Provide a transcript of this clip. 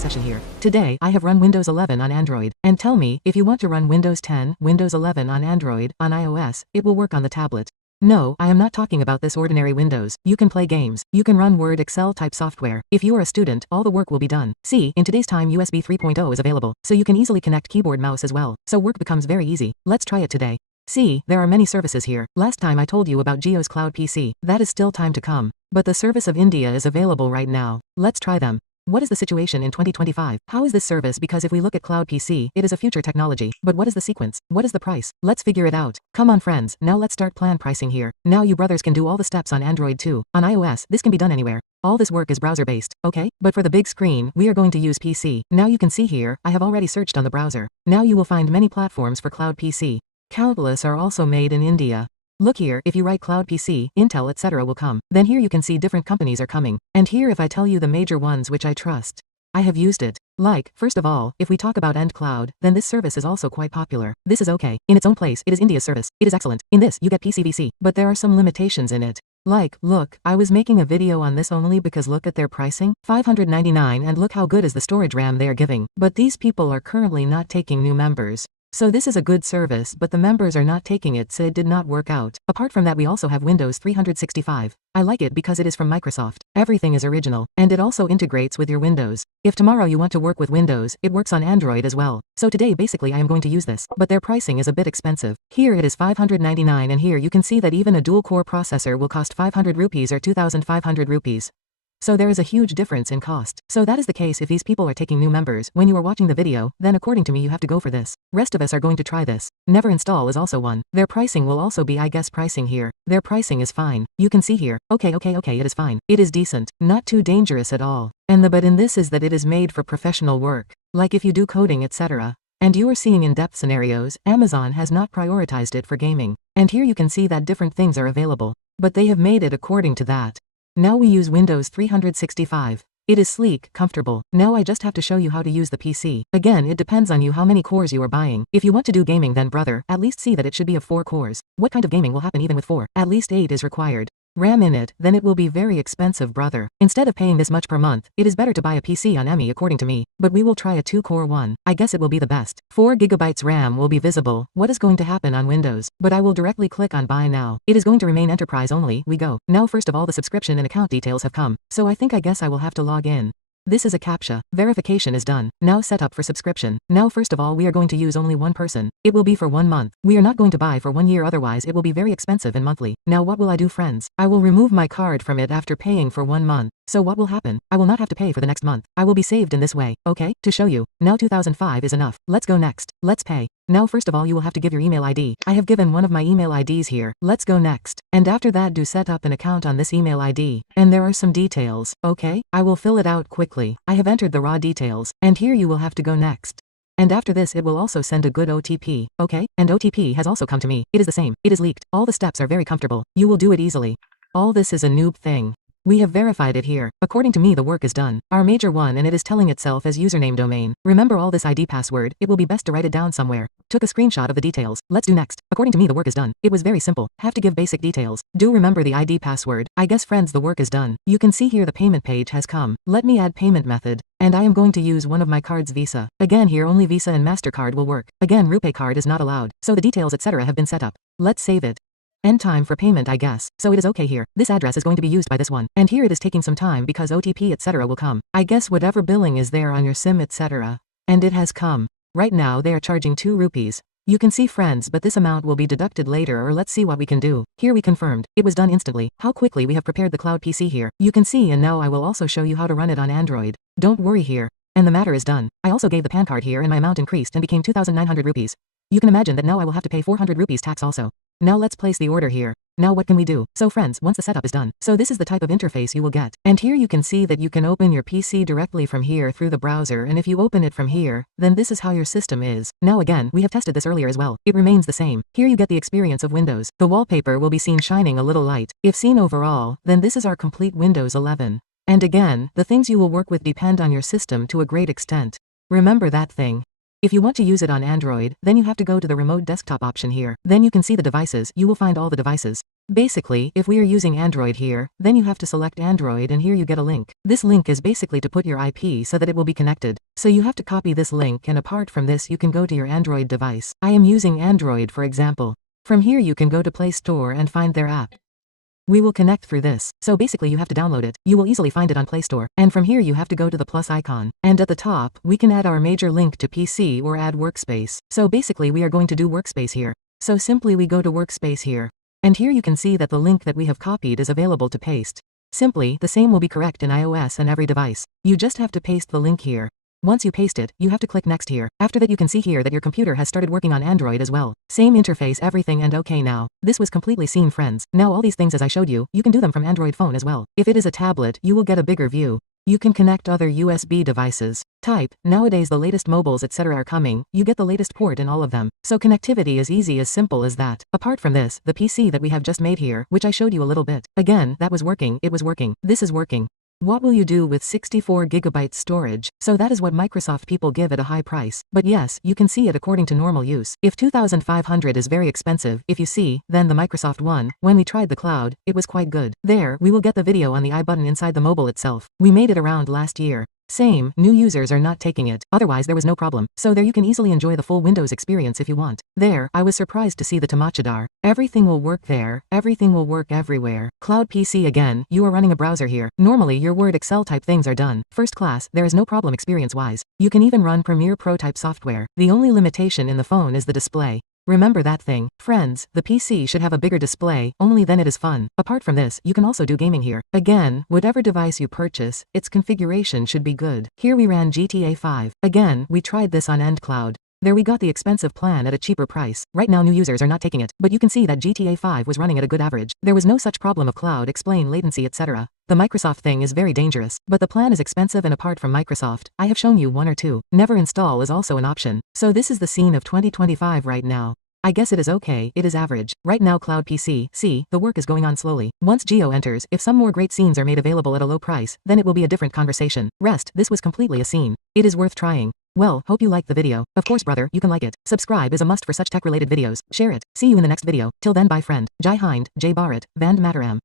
session here. Today, I have run Windows 11 on Android. And tell me, if you want to run Windows 10, Windows 11 on Android, on iOS, it will work on the tablet. No, I am not talking about this ordinary Windows. You can play games. You can run Word, Excel type software. If you are a student, all the work will be done. See, in today's time USB 3.0 is available, so you can easily connect keyboard mouse as well. So work becomes very easy. Let's try it today. See, there are many services here. Last time I told you about Jio's Cloud PC. That is still time to come. But the service of India is available right now. Let's try them. What is the situation in 2025? How is this service? Because if we look at Cloud PC, it is a future technology. But what is the sequence? What is the price? Let's figure it out. Come on friends, now let's start plan pricing here. Now you brothers can do all the steps on Android too. On iOS, this can be done anywhere. All this work is browser based, okay? But for the big screen, we are going to use PC. Now you can see here, I have already searched on the browser. Now you will find many platforms for Cloud PC. Countless are also made in India. Look here, if you write Cloud PC, Intel etc. will come. Then here you can see different companies are coming. And here if I tell you the major ones which I trust. I have used it. Like, first of all, if we talk about End Cloud, then this service is also quite popular. This is okay. In its own place, it is India's service. It is excellent. In this, you get PCVC. But there are some limitations in it. Like, look, I was making a video on this only because look at their pricing, $599 and look how good is the storage RAM they are giving. But these people are currently not taking new members. So this is a good service but the members are not taking it so it did not work out. Apart from that we also have Windows 365. I like it because it is from Microsoft. Everything is original. And it also integrates with your Windows. If tomorrow you want to work with Windows, it works on Android as well. So today basically I am going to use this. But their pricing is a bit expensive. Here it is $599 and here you can see that even a dual core processor will cost 500 rupees or 2500 rupees. So there is a huge difference in cost. So that is the case if these people are taking new members. When you are watching the video, then according to me you have to go for this. Rest of us are going to try this. Never install is also one. Their pricing will also be I guess pricing here. Their pricing is fine. You can see here. Okay, it is fine. It is decent. Not too dangerous at all. And the but in this is that it is made for professional work. Like if you do coding etc. And you are seeing in-depth scenarios, Amazon has not prioritized it for gaming. And here you can see that different things are available. But they have made it according to that. Now we use Windows 365. It is sleek, comfortable. Now I just have to show you how to use the PC. Again, it depends on you how many cores you are buying. If you want to do gaming then brother, at least see that it should be of 4 cores. What kind of gaming will happen even with 4? At least 8 is required. RAM in it, then it will be very expensive brother. Instead of paying this much per month, it is better to buy a PC on ME according to me. But we will try a 2-core one. I guess it will be the best. 4 GB RAM will be visible. What is going to happen on Windows? But I will directly click on buy now. It is going to remain enterprise only. We go. Now first of all the subscription and account details have come. So I guess I will have to log in. This is a CAPTCHA. Verification is done. Now set up for subscription. Now first of all we are going to use only one person. It will be for 1 month. We are not going to buy for 1 year otherwise it will be very expensive and monthly. Now what will I do friends? I will remove my card from it after paying for 1 month. So what will happen? I will not have to pay for the next month. I will be saved in this way. Okay? To show you. Now 2005 is enough. Let's go next. Let's pay. Now first of all you will have to give your email ID. I have given one of my email IDs here. Let's go next. And after that do set up an account on this email ID. And there are some details. Okay? I will fill it out quickly. I have entered the raw details. And here you will have to go next. And after this it will also send a good OTP. Okay? And OTP has also come to me. It is the same. It is leaked. All the steps are very comfortable. You will do it easily. All this is a noob thing. We have verified it here. According to me the work is done. Our major one and it is telling itself as username domain. Remember all this ID password, it will be best to write it down somewhere. Took a screenshot of the details. Let's do next. According to me the work is done. It was very simple. Have to give basic details. Do remember the ID password. I guess friends the work is done. You can see here the payment page has come. Let me add payment method. And I am going to use one of my cards Visa. Again here only Visa and MasterCard will work. Again RuPay card is not allowed. So the details etc. have been set up. Let's save it. End time for payment I guess. So it is okay here. This address is going to be used by this one. And here it is taking some time because OTP etc. will come. I guess whatever billing is there on your SIM etc. And it has come. Right now they are charging 2 rupees. You can see friends but this amount will be deducted later or let's see what we can do. Here we confirmed. It was done instantly. How quickly we have prepared the Cloud PC here. You can see and now I will also show you how to run it on Android. Don't worry here. And the matter is done. I also gave the PAN card here and my amount increased and became 2,900 rupees. You can imagine that now I will have to pay 400 rupees tax also. Now let's place the order here. Now what can we do? So friends, once the setup is done, so this is the type of interface you will get. And here you can see that you can open your PC directly from here through the browser and if you open it from here, then this is how your system is. Now again, we have tested this earlier as well. It remains the same. Here you get the experience of Windows. The wallpaper will be seen shining a little light. If seen overall, then this is our complete Windows 11. And again, the things you will work with depend on your system to a great extent. Remember that thing. If you want to use it on Android, then you have to go to the remote desktop option here. Then you can see the devices, you will find all the devices. Basically, if we are using Android here, then you have to select Android and here you get a link. This link is basically to put your IP so that it will be connected. So you have to copy this link, and apart from this you can go to your Android device. I am using Android for example. From here you can go to Play Store and find their app. We will connect through this. So basically you have to download it. You will easily find it on Play Store. And from here you have to go to the plus icon. And at the top, we can add our major link to PC or add workspace. So basically we are going to do workspace here. So simply we go to workspace here. And here you can see that the link that we have copied is available to paste. Simply, the same will be correct in iOS and every device. You just have to paste the link here. Once you paste it, you have to click next here. After that you can see here that your computer has started working on Android as well. Same interface, everything, and okay now. This was completely seen, friends. Now all these things as I showed you, you can do them from Android phone as well. If it is a tablet, you will get a bigger view. You can connect other USB devices. Type, nowadays the latest mobiles etc. are coming, you get the latest port in all of them. So connectivity is easy, as simple as that. Apart from this, the PC that we have just made here, which I showed you a little bit. Again, that was working, it was working. This is working. What will you do with 64 gigabytes storage? So that is what Microsoft people give at a high price. But yes, you can see it according to normal use. If 2,500 is very expensive, if you see, then the Microsoft one, when we tried the cloud, it was quite good. There, we will get the video on the I button inside the mobile itself. We made it around last year. Same, new users are not taking it, otherwise there was no problem. So there you can easily enjoy the full Windows experience if you want. There, I was surprised to see the Tamachadar. Everything will work there, everything will work everywhere. Cloud PC again, you are running a browser here. Normally your Word Excel type things are done. First class, there is no problem experience-wise. You can even run Premiere Pro type software. The only limitation in the phone is the display. Remember that thing. Friends, the PC should have a bigger display, only then it is fun. Apart from this, you can also do gaming here. Again, whatever device you purchase, its configuration should be good. Here we ran GTA 5. Again, we tried this on EndCloud. There we got the expensive plan at a cheaper price. Right now new users are not taking it, but you can see that GTA 5 was running at a good average. There was no such problem of cloud, explain latency etc. The Microsoft thing is very dangerous, but the plan is expensive, and apart from Microsoft, I have shown you one or two. Never install is also an option. So this is the scene of 2025 right now. I guess it is okay, it is average. Right now Cloud PC, see, the work is going on slowly. Once Geo enters, if some more great scenes are made available at a low price, then it will be a different conversation. Rest, this was completely a scene. It is worth trying. Well, hope you liked the video. Of course brother, you can like it. Subscribe is a must for such tech related videos. Share it. See you in the next video. Till then, bye friend. Jai Hind, Jai Bharat, Vande Mataram.